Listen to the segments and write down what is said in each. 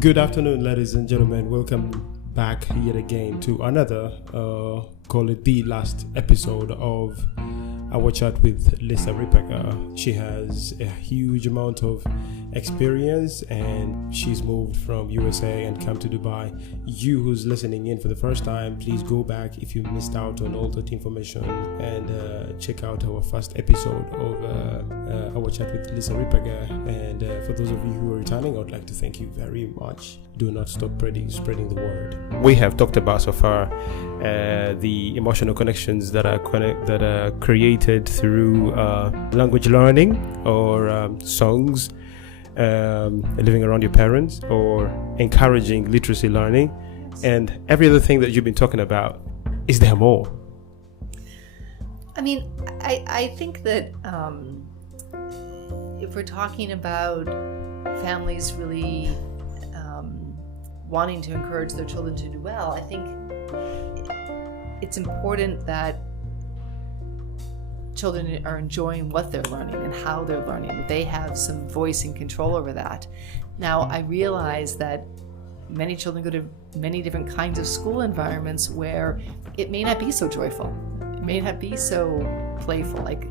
Good afternoon, ladies and gentlemen. Welcome back yet again to another, call it the last episode of our chat with Lisa Ripperger. She has a huge amount of experience and she's moved from USA and come to Dubai. You who's listening in for the first time, please go back if you missed out on all that information and check out our first episode of our chat with Lisa Ripperger. And for those of you who are returning, I would like to thank you very much. Do not stop spreading the word. We have talked about so far the emotional connections that are created through language learning or songs, living around your parents, or encouraging literacy learning, and every other thing that you've been talking about. Is there more? I mean, I think that if we're talking about families really wanting to encourage their children to do well, I think it's important that children are enjoying what they're learning and how they're learning, that they have some voice and control over that. Now, I realize that many children go to many different kinds of school environments where it may not be so joyful. It may not be so playful. Like,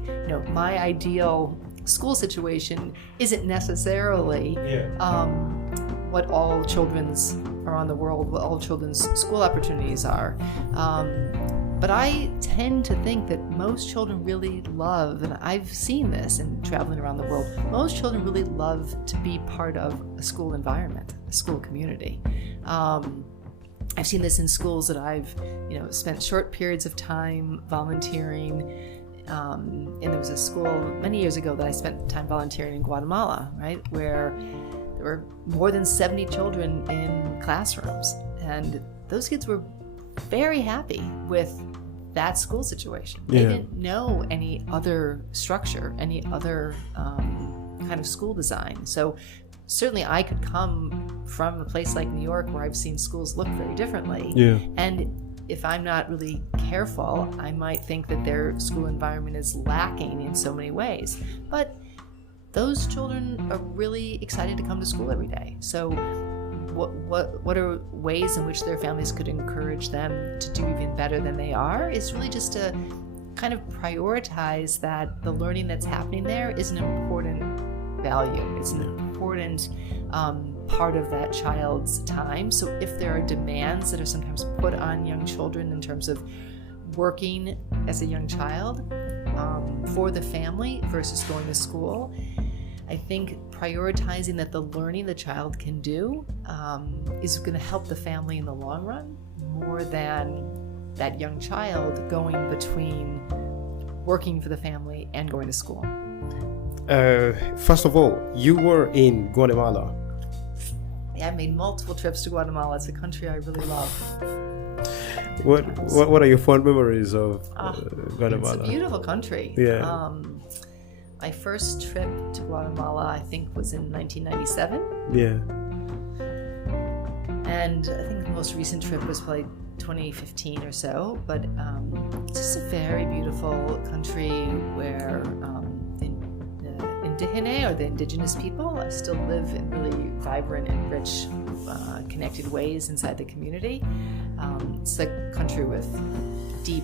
my ideal school situation isn't necessarily what all children's around the world, what all children's school opportunities are. But I tend to think that most children really love, and I've seen this in traveling around the world, most children really love to be part of a school environment, a school community. I've seen this in schools that I've, spent short periods of time volunteering. And there was a school many years ago that I spent time volunteering in Guatemala, right, where there were more than 70 children in classrooms. And those kids were very happy with that school situation. They didn't know any other structure, any other kind of school design. So certainly I could come from a place like New York where I've seen schools look very differently. And if I'm not really careful, I might think that their school environment is lacking in so many ways. But those children are really excited to come to school every day. So what are ways in which their families could encourage them to do even better than they are is really just to kind of prioritize that the learning that's happening there is an important value. It's an important part of that child's time. So if there are demands that are sometimes put on young children in terms of working as a young child for the family versus going to school, I think prioritizing that the learning the child can do is going to help the family in the long run more than that young child going between working for the family and going to school. First of all, you were in Guatemala. Yeah, I made multiple trips to Guatemala. It's a country I really love. What are your fond memories of Guatemala? It's a beautiful country. Yeah. My first trip to Guatemala, I think, was in 1997. Yeah. And I think the most recent trip was probably 2015 or so. But it's just a very beautiful country where the indigenous people still live in really vibrant and rich, connected ways inside the community. It's a country with deep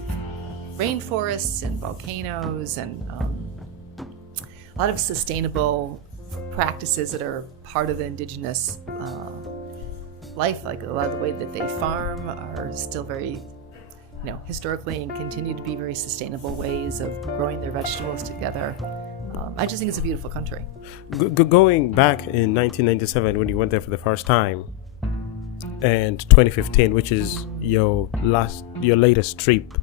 rainforests and volcanoes and a lot of sustainable practices that are part of the indigenous life. Like a lot of the way that they farm are still very, historically and continue to be very sustainable ways of growing their vegetables together. I just think it's a beautiful country. Going back in 1997 when you went there for the first time, and 2015, which is your latest trip,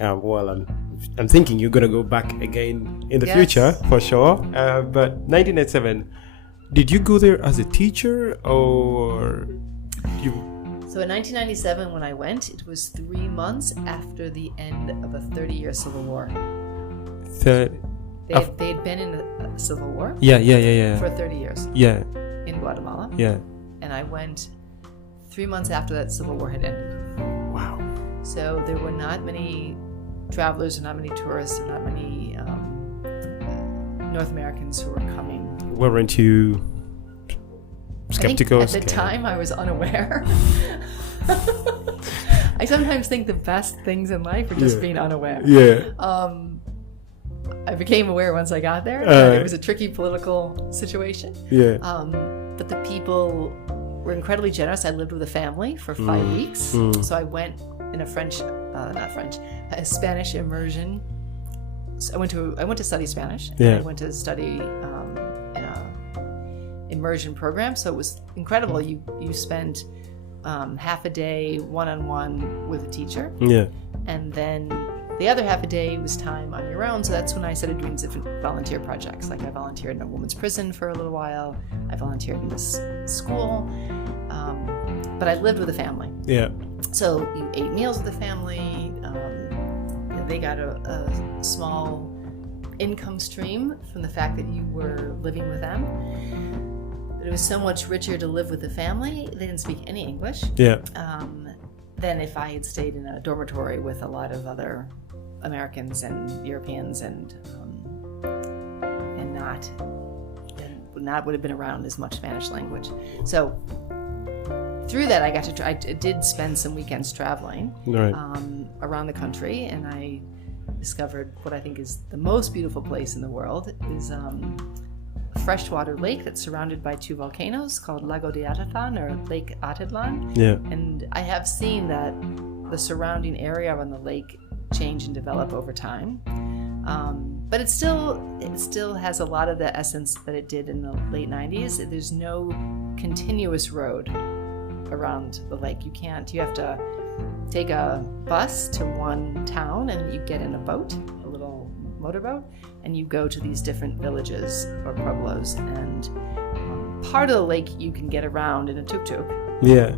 I'm thinking you're gonna go back again in the future for sure. But 1997, did you go there as a teacher or you? So in 1997, when I went, it was 3 months after the end of a 30-year civil war. They had been in a civil war. Yeah. For 30 years. Yeah. In Guatemala. Yeah. And I went 3 months after that civil war had ended. Wow. So there were not many travelers, or not many tourists, or not many North Americans who were coming. Weren't you skeptical? At the time, I was unaware. I sometimes think the best things in life are just being unaware. Yeah. I became aware once I got there that it was a tricky political situation. Yeah. But the people were incredibly generous. I lived with a family for 5 weeks. So I went in a Spanish immersion. So I went to study Spanish. And I went to study in a immersion program. So it was incredible. You spend half a day one-on-one with a teacher. Yeah. And then the other half a day was time on your own. So that's when I started doing different volunteer projects. Like I volunteered in a women's prison for a little while. I volunteered in this school. But I lived with a family. Yeah. So you ate meals with the family. They got a small income stream from the fact that you were living with them. But it was so much richer to live with the family. They didn't speak any English. Yeah. Than if I had stayed in a dormitory with a lot of other Americans and Europeans and not would have been around as much Spanish language. So through that, I did spend some weekends traveling around the country, and I discovered what I think is the most beautiful place in the world is a freshwater lake that's surrounded by 2 volcanoes called Lago de Atitlan or Lake Atitlan. Yeah. And I have seen that the surrounding area on the lake change and develop over time. But it still has a lot of the essence that it did in the late 90s. There's no continuous road around the lake. You have to take a bus to one town and you get in a boat, a little motorboat, and you go to these different villages or pueblos, and part of the lake you can get around in a tuk-tuk. Yeah.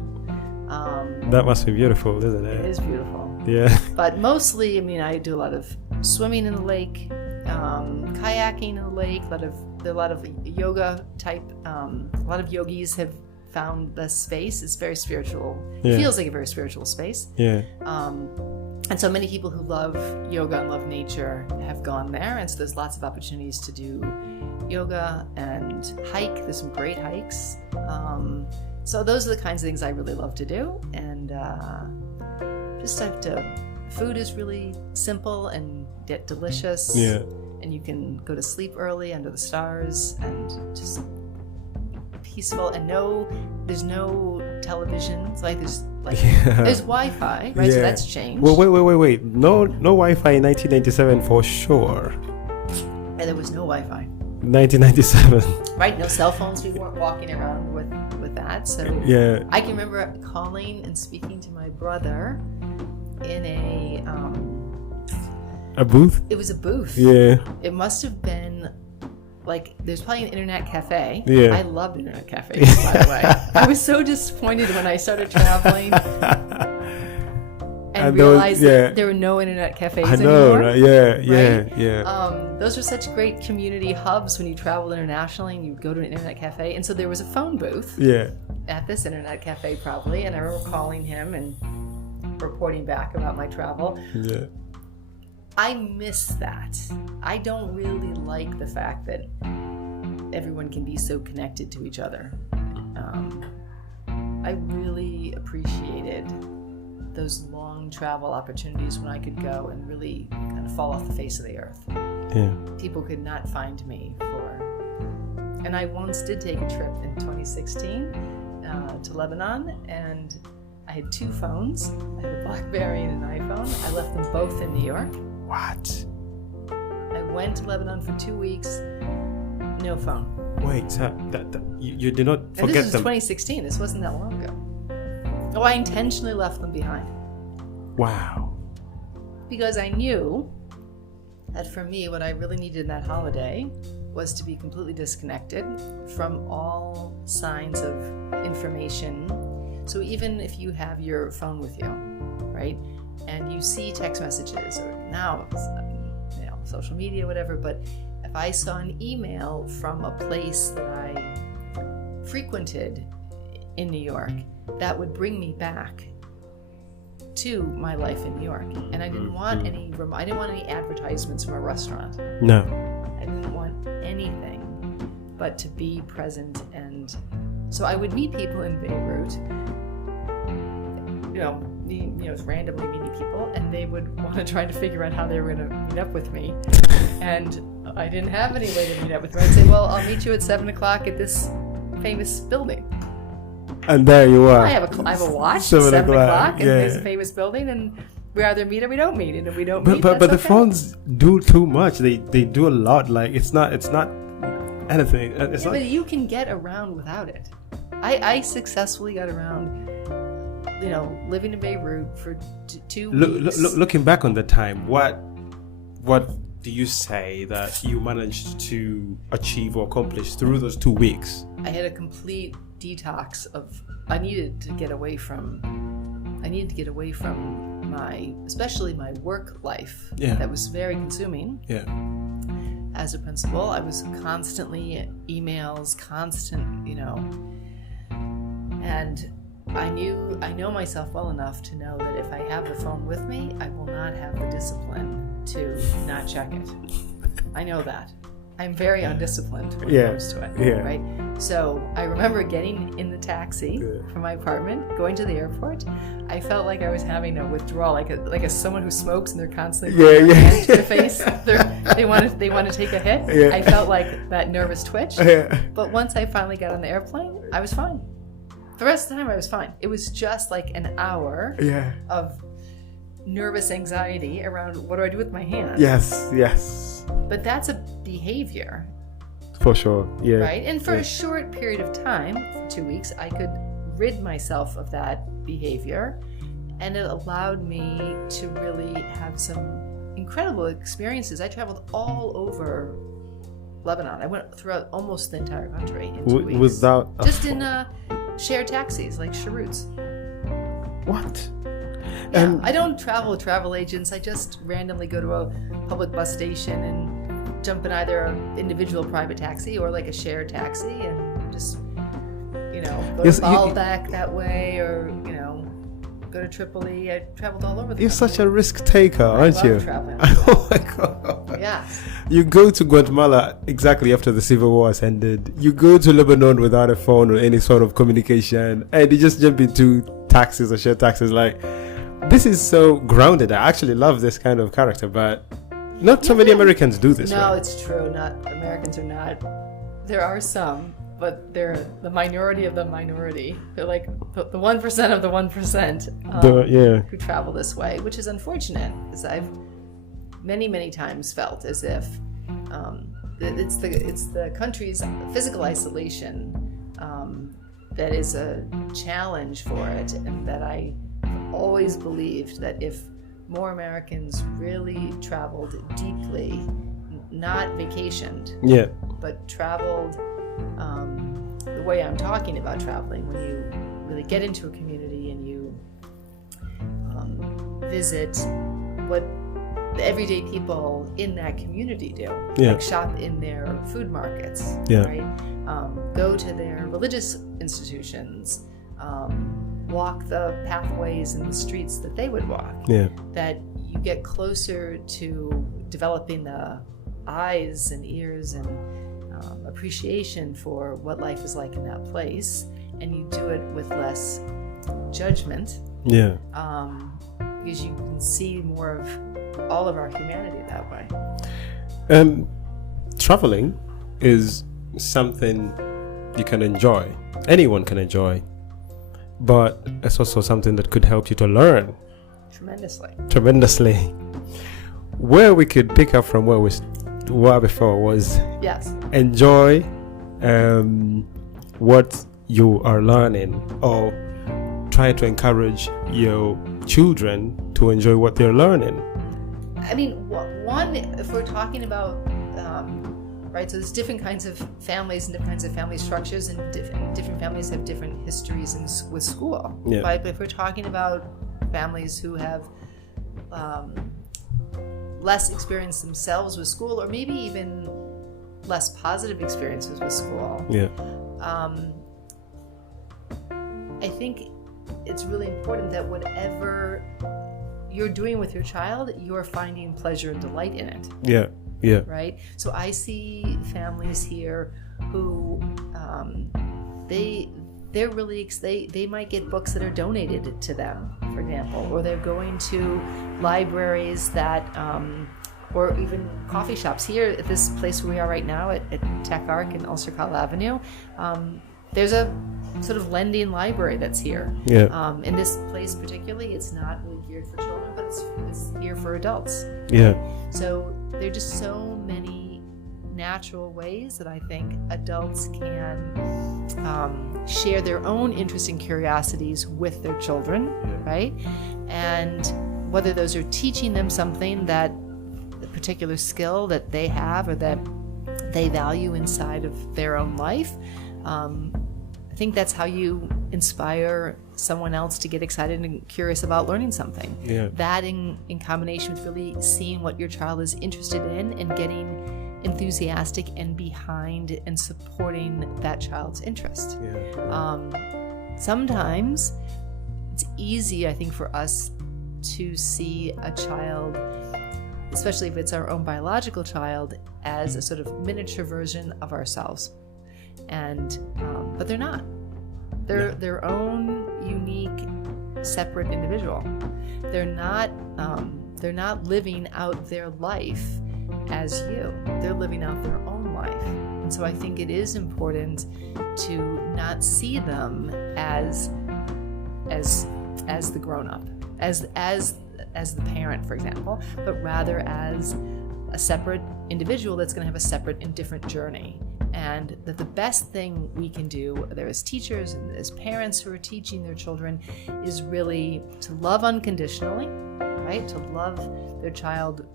That must be beautiful, isn't it? It is beautiful. Yeah. But mostly, I do a lot of swimming in the lake, kayaking in the lake, a lot of yoga type, a lot of yogis have found this space. It's very spiritual. Yeah. It feels like a very spiritual space. Yeah. And so many people who love yoga and love nature have gone there. And so there's lots of opportunities to do yoga and hike. There's some great hikes. So those are the kinds of things I really love to do. And food is really simple and delicious. Yeah. And you can go to sleep early under the stars and just peaceful, and there's no televisions. There's Wi-Fi, right? Yeah. So that's changed. Well, wait. No Wi-Fi in 1997 for sure. And there was no Wi-Fi. 1997. Right, no cell phones. We weren't walking around with that. So yeah. I can remember calling and speaking to my brother in a booth? It was a booth. Yeah. It must have been there's probably an internet cafe. Yeah. I loved internet cafes, by the way. I was so disappointed when I started traveling and realized that there were no internet cafes anymore. Right? Yeah. Those are such great community hubs when you travel internationally and you go to an internet cafe. And so there was a phone booth at this internet cafe probably, and I remember calling him and reporting back about my travel. Yeah. I miss that. I don't really like the fact that everyone can be so connected to each other. I really appreciated those long travel opportunities when I could go and really kind of fall off the face of the earth. Yeah. People could not find me and I once did take a trip in 2016 to Lebanon, and I had 2 phones. I had a BlackBerry and an iPhone. I left them both in New York. What? I went to Lebanon for 2 weeks, no phone. Wait, so you did not forget them? This was 2016. This wasn't that long ago. Oh, I intentionally left them behind. Wow. Because I knew that for me, what I really needed in that holiday was to be completely disconnected from all signs of information. So even if you have your phone with you, right, and you see text messages or now social media, whatever, but if I saw an email from a place that I frequented in New York, that would bring me back to my life in New York. And I didn't want any advertisements from a restaurant. No. I didn't want anything but to be present and So I would meet people in Beirut, randomly meeting people, and they would want to try to figure out how they were going to meet up with me. And I didn't have any way to meet up with them. I'd say, well, I'll meet you at 7 o'clock at this famous building. And there you are. I have a watch, 7 o'clock, and there's a famous building, and we either meet or we don't meet. And if we don't meet, but the phones do too much. They do a lot. Like it's not anything. But you can get around without it. I successfully got around, living in Beirut for 2 weeks. Looking back on the time, what do you say that you managed to achieve or accomplish through those 2 weeks? I had a complete detox I needed to get away from especially my work life. Yeah. That was very consuming. Yeah. As a principal, I was constantly emails, and I know myself well enough to know that if I have the phone with me, I will not have the discipline to not check it. I know that. I'm very undisciplined when it comes to it, right? So I remember getting in the taxi from my apartment, going to the airport. I felt like I was having a withdrawal, like someone who smokes and they're constantly putting their hand to their face. They want to take a hit. Yeah. I felt like that nervous twitch. Yeah. But once I finally got on the airplane, I was fine. The rest of the time I was fine. It was just like an hour of nervous anxiety around what do I do with my hand? Yes. But that's a behavior. For sure, yeah. Right? And for a short period of time, 2 weeks, I could rid myself of that behavior. And it allowed me to really have some incredible experiences. I traveled all over Lebanon. I went throughout almost the entire country in 2 weeks. Without just in shared taxis, like Cheroots. What? Yeah, I don't travel with travel agents. I just randomly go to a public bus station and jump in either an individual private taxi or like a shared taxi and just, go to Baalbek that way or, go to Tripoli. I traveled all over the You're country. such a risk taker, aren't you? Traveling. Oh my God. Yeah. You go to Guatemala exactly after the civil war has ended. You go to Lebanon without a phone or any sort of communication and you just jump into taxis or shared taxis like... This is so grounded. I actually love this kind of character, but not so many Americans do this. No, right? It's true. Americans are not. There are some, but they're the minority of the minority. They're like the 1% of the 1% who travel this way, which is unfortunate, because I've many times felt as if it's the country's physical isolation that is a challenge for it, and that I always believed that if more Americans really traveled deeply, not vacationed, but traveled the way I'm talking about traveling, when you really get into a community and you visit what the everyday people in that community do, like shop in their food markets, right? Go to their religious institutions, walk the pathways and the streets that they would walk, that you get closer to developing the eyes and ears and appreciation for what life is like in that place, and you do it with less judgment, because you can see more of all of our humanity that way. Traveling is something you can enjoy. Anyone can enjoy. But it's also something that could help you to learn. Tremendously. Where we could pick up from where we were before was enjoy what you are learning, or try to encourage your children to enjoy what they're learning. I mean, one, if we're talking about right, so there's different kinds of families and different kinds of family structures, and different families have different histories with school. But if we're talking about families who have less experience themselves with school, or maybe even less positive experiences with school, I think it's really important that whatever you're doing with your child, you're finding pleasure and delight in it. Yeah. Right? So I see families here who they're really they might get books that are donated to them, for example, or they're going to libraries that or even coffee shops. Here at this place where we are right now at Tech Arc in Ulster Call Avenue, there's a sort of lending library that's here. Yeah. In this place particularly, it's not really geared for children, but it's here for adults. Yeah. So there are just so many natural ways that I think adults can share their own interests and curiosities with their children, right? And whether those are teaching them something, that a particular skill that they have or that they value inside of their own life, I think that's how you inspire someone else to get excited and curious about learning something. Yeah. That in combination with really seeing what your child is interested in and getting enthusiastic and behind and supporting that child's interest. Yeah. Sometimes it's easy, I think, for us to see a child, especially if it's our own biological child, as a sort of miniature version of ourselves. And but they're not. They're their own unique, separate individual. They're not living out their life as you. They're living out their own life. And so I think it is important to not see them as the grown-up, as the parent, for example, but rather as a separate individual that's going to have a separate and different journey. And that the best thing we can do, whether as teachers and as parents who are teaching their children, is really to love unconditionally, right? To love their child,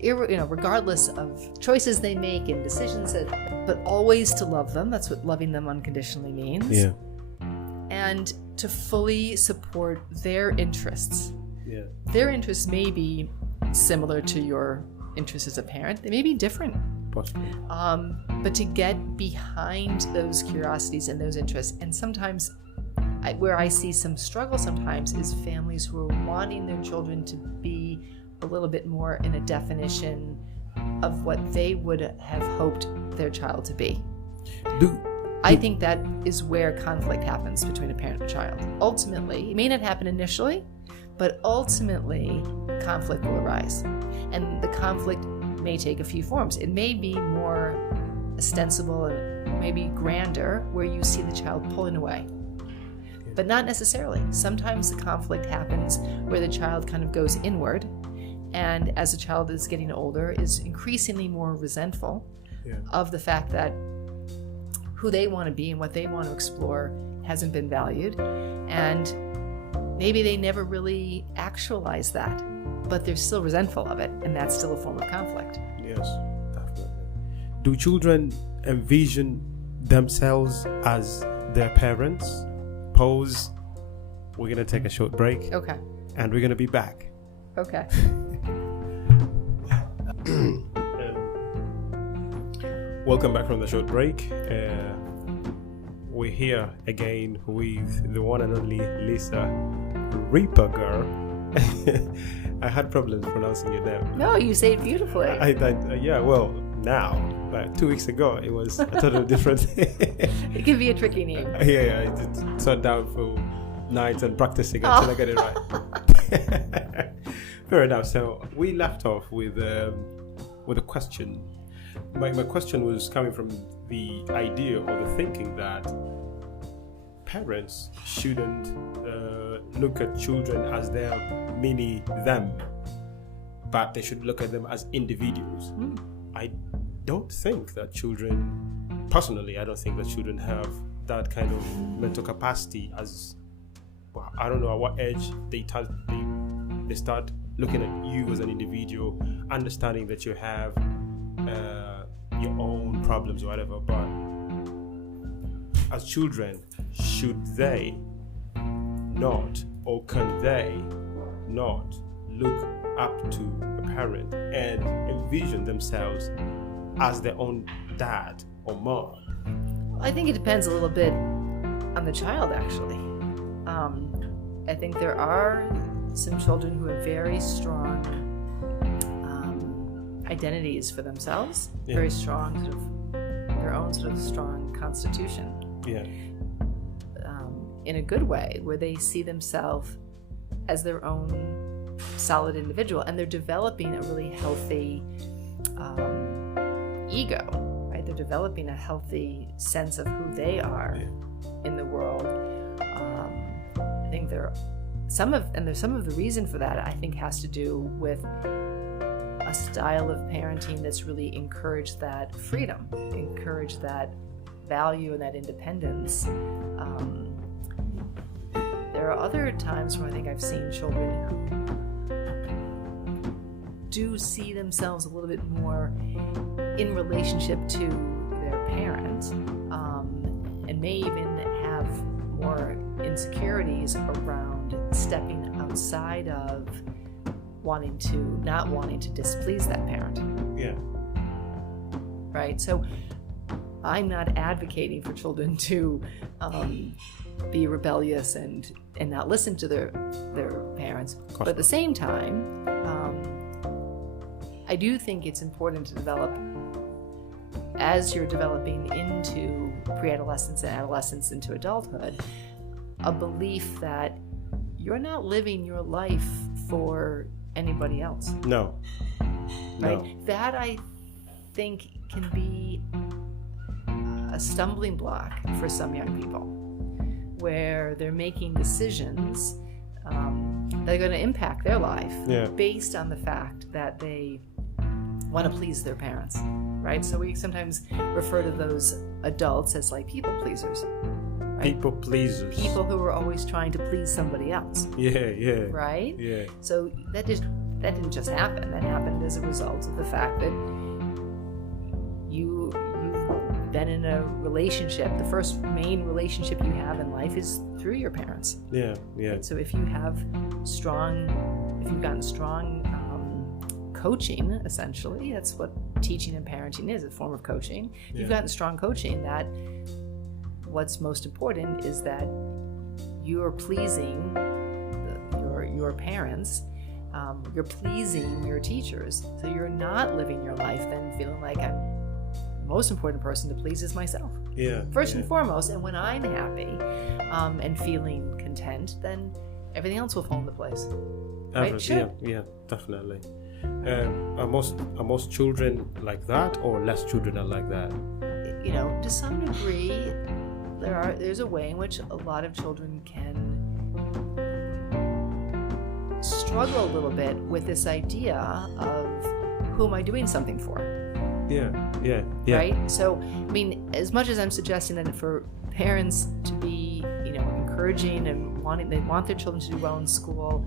regardless of choices they make and decisions but always to love them. That's what loving them unconditionally means. Yeah. And to fully support their interests. Yeah. Their interests may be similar to your interests as a parent. They may be different. Possibly. But to get behind those curiosities and those interests, and sometimes where I see some struggle sometimes is families who are wanting their children to be a little bit more in a definition of what they would have hoped their child to be. I think that is where conflict happens between a parent and a child. Ultimately, it may not happen initially, but ultimately conflict will arise. And the conflict may take a few forms. It may be more ostensible and maybe grander, where you see the child pulling away. But not necessarily. Sometimes the conflict happens where the child kind of goes inward, and as the child is getting older, is increasingly more resentful of the fact that who they want to be and what they want to explore hasn't been valued. And maybe they never really actualize that, but they're still resentful of it, and that's still a form of conflict. Yes, definitely. Do children envision themselves as their parents? Pause. We're going to take a short break. Okay. And we're going to be back. Okay. Welcome back from the short break. We're here again with the one and only Lisa Ripperger. I had problems pronouncing your name. No, you say it beautifully. Well, now, like 2 weeks ago, it was a totally different thing. It can be a tricky name. I just sat down for nights and practicing until I get it right. Fair enough. So we left off with a question. My question was coming from the idea or the thinking that parents shouldn't look at children as their mini them, but they should look at them as individuals. I don't think that children, personally, I don't think that children have that kind of mental capacity as, well, I don't know at what age they start looking at you as an individual, understanding that you have your own problems or whatever. But as children, should they not, or can they not look up to a parent and envision themselves as their own dad or mom? I think it depends a little bit on the child, actually. I think there are some children who have very strong identities for themselves, very strong, sort of their own sort of strong constitution. in a good way, where they see themselves as their own solid individual, and they're developing a really healthy ego, right? They're developing a healthy sense of who they are in the world. I think some of the reason for that, I think, has to do with a style of parenting that's really encouraged that freedom, encouraged that value and that independence. There are other times where I think I've seen children who do see themselves a little bit more in relationship to their parent, and may even have more insecurities around stepping outside of not wanting to displease that parent. Yeah. Right? So I'm not advocating for children to be rebellious and not listen to their parents. But at the same time, I do think it's important to develop, as you're developing into pre-adolescence and adolescence into adulthood, a belief that you're not living your life for anybody else. No. Right? No. That, I think, can be a stumbling block for some young people, where they're making decisions that are going to impact their life based on the fact that they want to please their parents, right? So we sometimes refer to those adults as like people pleasers. Right? People pleasers. People who are always trying to please somebody else. Yeah. Right? Yeah. So that didn't just happen. That happened as a result of the fact that you've been in a relationship. The first main relationship you have in life is through your parents. Yeah. Right? So if you've gotten strong coaching, essentially, that's what teaching and parenting is, a form of coaching. If you've gotten strong coaching, that what's most important is that you're pleasing your parents, you're pleasing your teachers. So you're not living your life then feeling like the most important person to please is myself. First and foremost, and when I'm happy and feeling content, then everything else will fall into place. Right? Sure. Yeah, definitely. Are most children like that, or less children are like that? To some degree, there's a way in which a lot of children can struggle a little bit with this idea of who am I doing something for? Yeah. Right? So, I mean, as much as I'm suggesting that for parents to be, encouraging and they want their children to do well in school,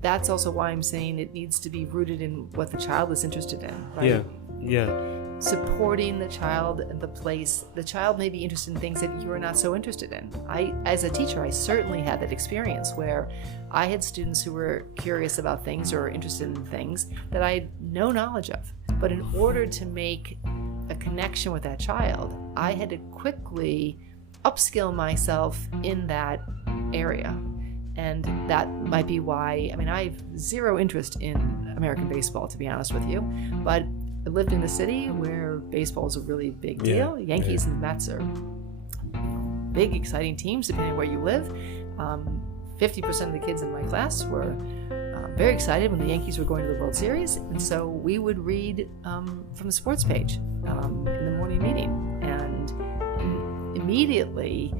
that's also why I'm saying it needs to be rooted in what the child is interested in, right? Yeah. Supporting the child and the child may be interested in things that you are not so interested in. As a teacher, I certainly had that experience where I had students who were curious about things or interested in things that I had no knowledge of. But in order to make a connection with that child, I had to quickly upskill myself in that area. And that might be why, I have zero interest in American baseball, to be honest with you, but I lived in a city where baseball is a really big deal. Yankees and Mets are big, exciting teams, depending on where you live. 50% of the kids in my class were very excited when the Yankees were going to the World Series, and so we would read from the sports page in the morning meeting. And immediately,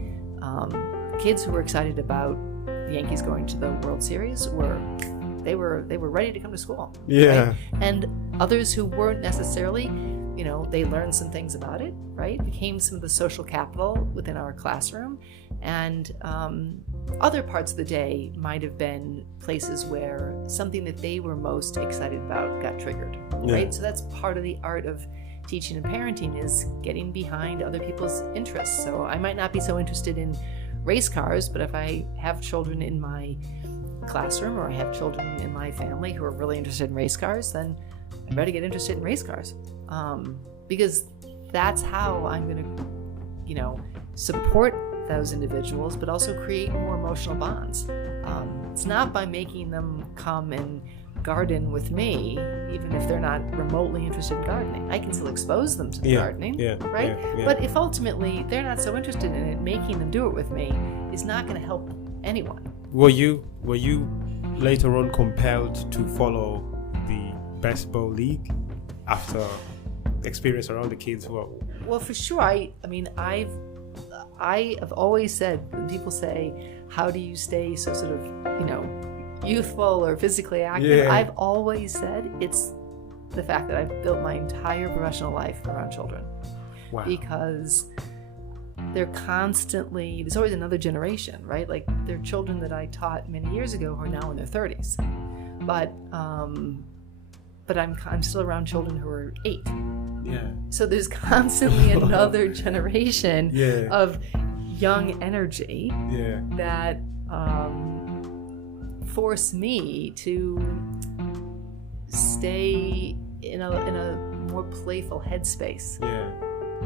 kids who were excited about the Yankees going to the World Series were ready to come to school. Yeah. Right? And others who weren't necessarily, they learned some things about it, right? Became some of the social capital within our classroom. And other parts of the day might have been places where something that they were most excited about got triggered, right? So that's part of the art of teaching and parenting, is getting behind other people's interests. So I might not be so interested in race cars, but if I have children in my classroom or I have children in my family who are really interested in race cars, then I better get interested in race cars, because that's how I'm going to, support those individuals, but also create more emotional bonds. It's not by making them come and garden with me, even if they're not remotely interested in gardening. I can still expose them to the gardening, right? But if ultimately they're not so interested in it, making them do it with me is not going to help anyone. Were you later on compelled to follow the baseball league after experience around the kids who are? Well, for sure. I mean, I have always said, when people say, how do you stay so sort of, youthful or physically active, I've always said it's the fact that I've built my entire professional life around children. Wow. Because they're constantly, there's always another generation, right? Like, they're children that I taught many years ago who are now in their 30s. But I'm still around children who are 8. Yeah. So there's constantly another generation of young energy that force me to stay in a more playful headspace. Yeah.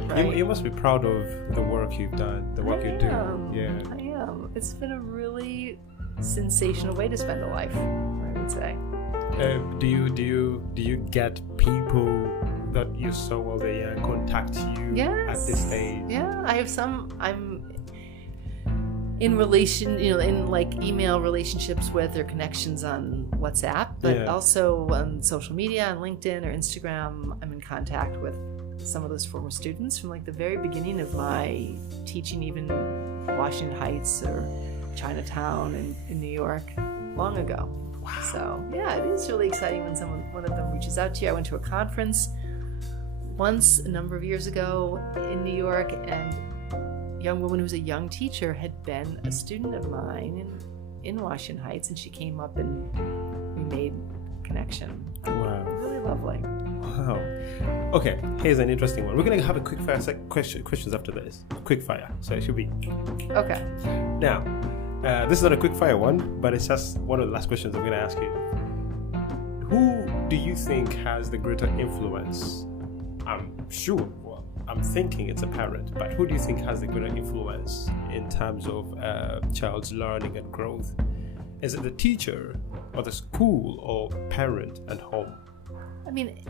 Right? You must be proud of the work you've done, the work you do. Yeah. I am. It's been a really sensational way to spend a life, I would say. Do you get people that you saw while they're young contact you at this stage? Yeah, I have some. I'm in in like email relationships with or connections on WhatsApp, but also on social media, on LinkedIn or Instagram. I'm in contact with some of those former students from like the very beginning of my teaching, even Washington Heights or Chinatown in New York long ago. Wow. So yeah, it is really exciting when one of them reaches out to you. I went to a conference once a number of years ago in New York, and a young woman who was a young teacher had been a student of mine in Washington Heights, and she came up and we made connection. Wow. Really lovely. Wow. Okay, here's an interesting one. We're going to have a quick fire questions after this. Quick fire, so it should be. Okay. Now, this is not a quick fire one, but it's just one of the last questions I'm going to ask you. Who do you think has the greater influence? I'm thinking it's a parent, but who do you think has the greater influence in terms of child's learning and growth? Is it the teacher or the school or parent and home? I mean,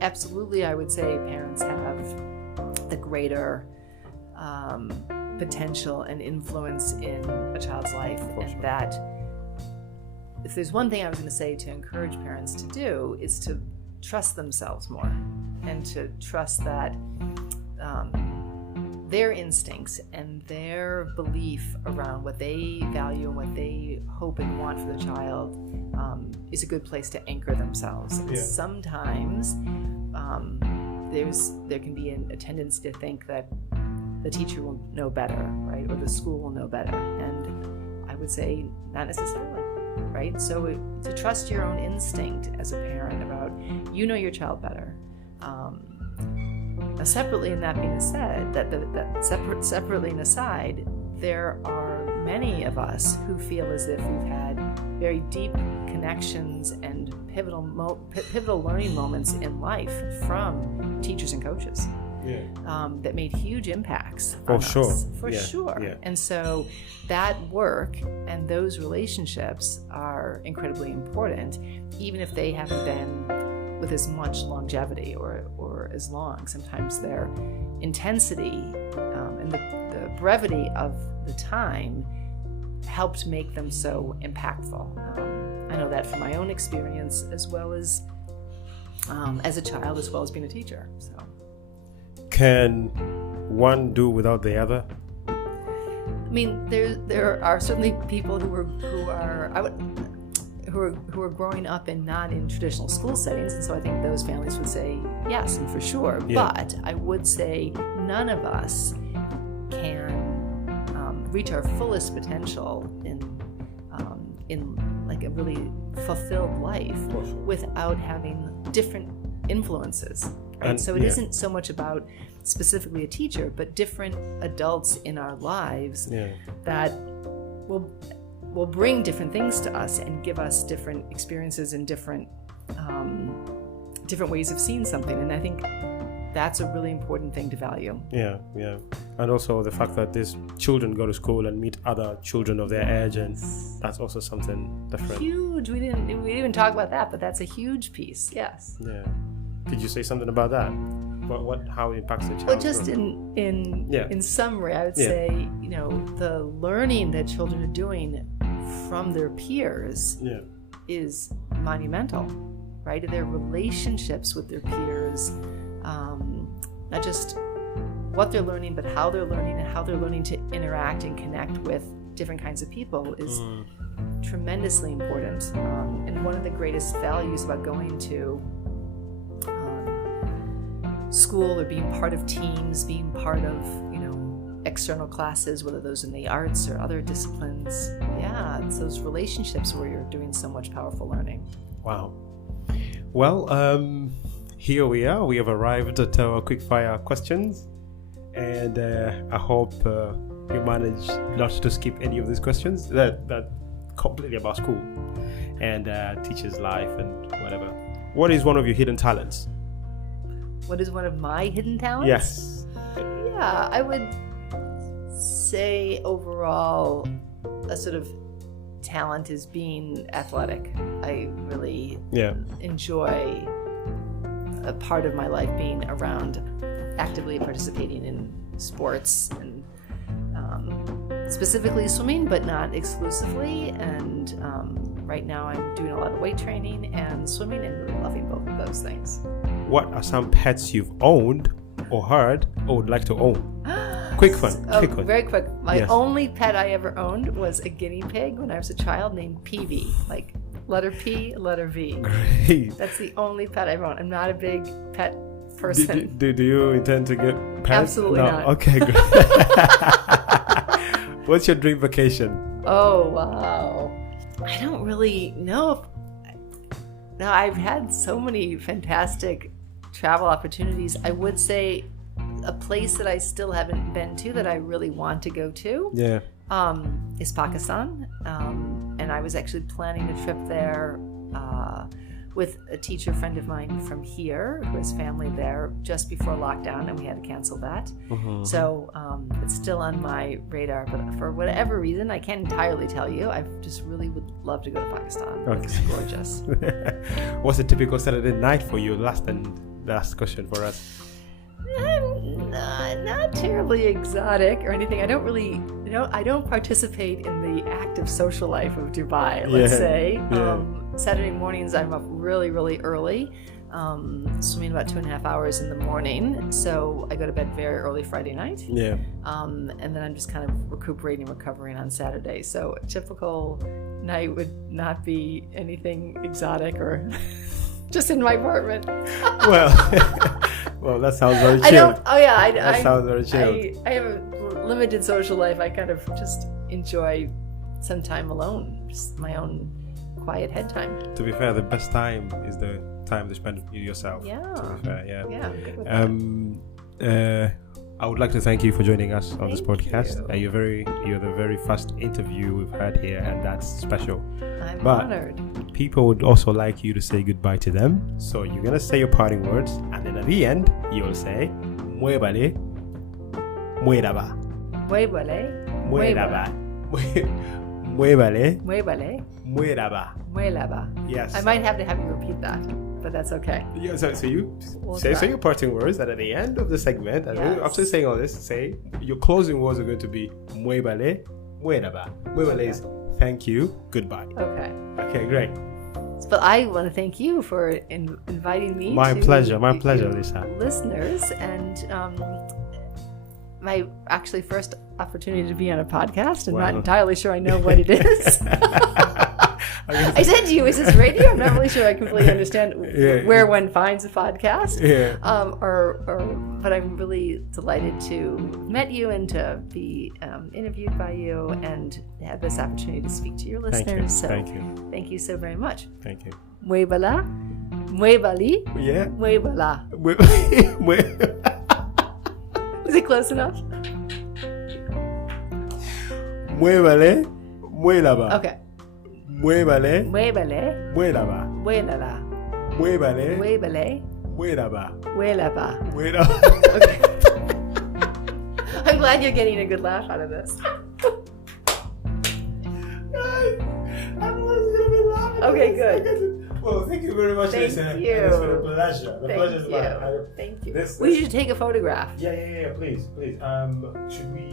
absolutely, I would say parents have the greater potential and influence in a child's life, and that if there's one thing I was going to say to encourage parents to do is to trust themselves more and to trust that their instincts and their belief around what they value and what they hope and want for the child is a good place to anchor themselves. And sometimes there can be a tendency to think that the teacher will know better, right, or the school will know better, and I would say not necessarily, right? So to trust your own instinct as a parent about your child better. Now, separately, and that being said, separately and aside, there are many of us who feel as if we've had very deep connections and pivotal learning moments in life from teachers and coaches. That made huge impacts on us. For sure. Yeah. And so that work and those relationships are incredibly important, even if they haven't been with as much longevity or as long. Sometimes their intensity and the brevity of the time helped make them so impactful. I know that from my own experience, as well as a child, as well as being a teacher. So. Can one do without the other? I mean, there are certainly people who are growing up and not in traditional school settings, and so I think those families would say yes, and for sure. But I would say none of us can reach our fullest potential in like a really fulfilled life without having different influences. Right? So it isn't so much about specifically a teacher, but different adults in our lives that will bring different things to us and give us different experiences and different ways of seeing something. And I think that's a really important thing to value. Yeah. And also the fact that these children go to school and meet other children of their age, and that's also something different. Huge. We didn't even talk about that, but that's a huge piece. Yes. Yeah. Could you say something about that? How it impacts the child? Well, just in summary, I would say, the learning that children are doing from their peers is monumental, right? Their relationships with their peers, not just what they're learning, but how they're learning and how they're learning to interact and connect with different kinds of people is tremendously important. And one of the greatest values about going to school or being part of teams, being part of, external classes, whether those in the arts or other disciplines. Yeah, it's those relationships where you're doing so much powerful learning. Wow. Well, here we are. We have arrived at our quick fire questions. And I hope you manage not to skip any of these questions. That completely about school and teachers' life and whatever. What is one of your hidden talents? What is one of my hidden talents? Yes. Yeah, I would say overall a sort of talent is being athletic. I really enjoy a part of my life being around actively participating in sports and specifically swimming, but not exclusively. And right now I'm doing a lot of weight training and swimming and really loving both of those things. What are some pets you've owned or heard or would like to own? Quick one. Very quick. My only pet I ever owned was a guinea pig when I was a child named Peavy, like letter P, letter V. Great. That's the only pet I've owned. I'm not a big pet person. Do you intend to get pets? Absolutely not. Okay, great. What's your dream vacation? Oh, wow. I don't really know. Now, I've had so many fantastic travel opportunities. I would say a place that I still haven't been to that I really want to go to is Pakistan. And I was actually planning a trip there with a teacher friend of mine from here who has family there just before lockdown, and we had to cancel that. So it's still on my radar, but for whatever reason, I can't entirely tell you. I just really would love to go to Pakistan. Okay. It's gorgeous. What's a typical Saturday night for you? Last question for us. Not terribly exotic or anything. I don't really, I don't participate in the active social life of Dubai, let's say. Saturday mornings, I'm up really, really early, swimming about 2.5 hours in the morning. So I go to bed very early Friday night. And then I'm just kind of recovering on Saturday. So a typical night would not be anything exotic or just in my apartment. Well, that sounds very chill. That sounds very chill. I have a limited social life. I kind of just enjoy some time alone, just my own quiet head time. To be fair, the best time is the time to spend with yourself. Yeah. To be fair, I'm good with that. I would like to thank you for joining us on this podcast. You're the very first interview we've had here, and that's special. I'm honored. People would also like you to say goodbye to them. So you're gonna say your parting words, and then at the end you'll say "Muébale, muéraba." Muébale, muéraba. Muébale, muébale, muéraba. Muélaba. Yes. I might have to have you repeat that, but that's okay. Yeah. So you say your parting words, and at the end of the segment, after saying all this, say your closing words are going to be "Muébale, muéraba." Muébale is thank you, goodbye. Okay, great. But I want to thank you for inviting me. My pleasure, Lisa. Listeners, and my actually first opportunity to be on a podcast. I'm not entirely sure I know what it is. I said to you, is this radio? I'm not really sure I completely understand where one finds a podcast. But I'm really delighted to have met you and to be interviewed by you and have this opportunity to speak to your listeners. Thank you. Thank you so very much. Thank you. Muébala, muébali, muébala. Is it close enough? Muébale, muélaba. Okay. Muébale, muébale, muélaba. muélala. Muébale, Muébale, Wherever. Okay. I'm glad you're getting a good laugh out of this. Everyone's gonna be laughing. Okay, good. Well, thank you very much, Lisa. Thank you. It's been a pleasure. The pleasure is mine. Thank you. This- We should take a photograph. Yeah. Please. Should we?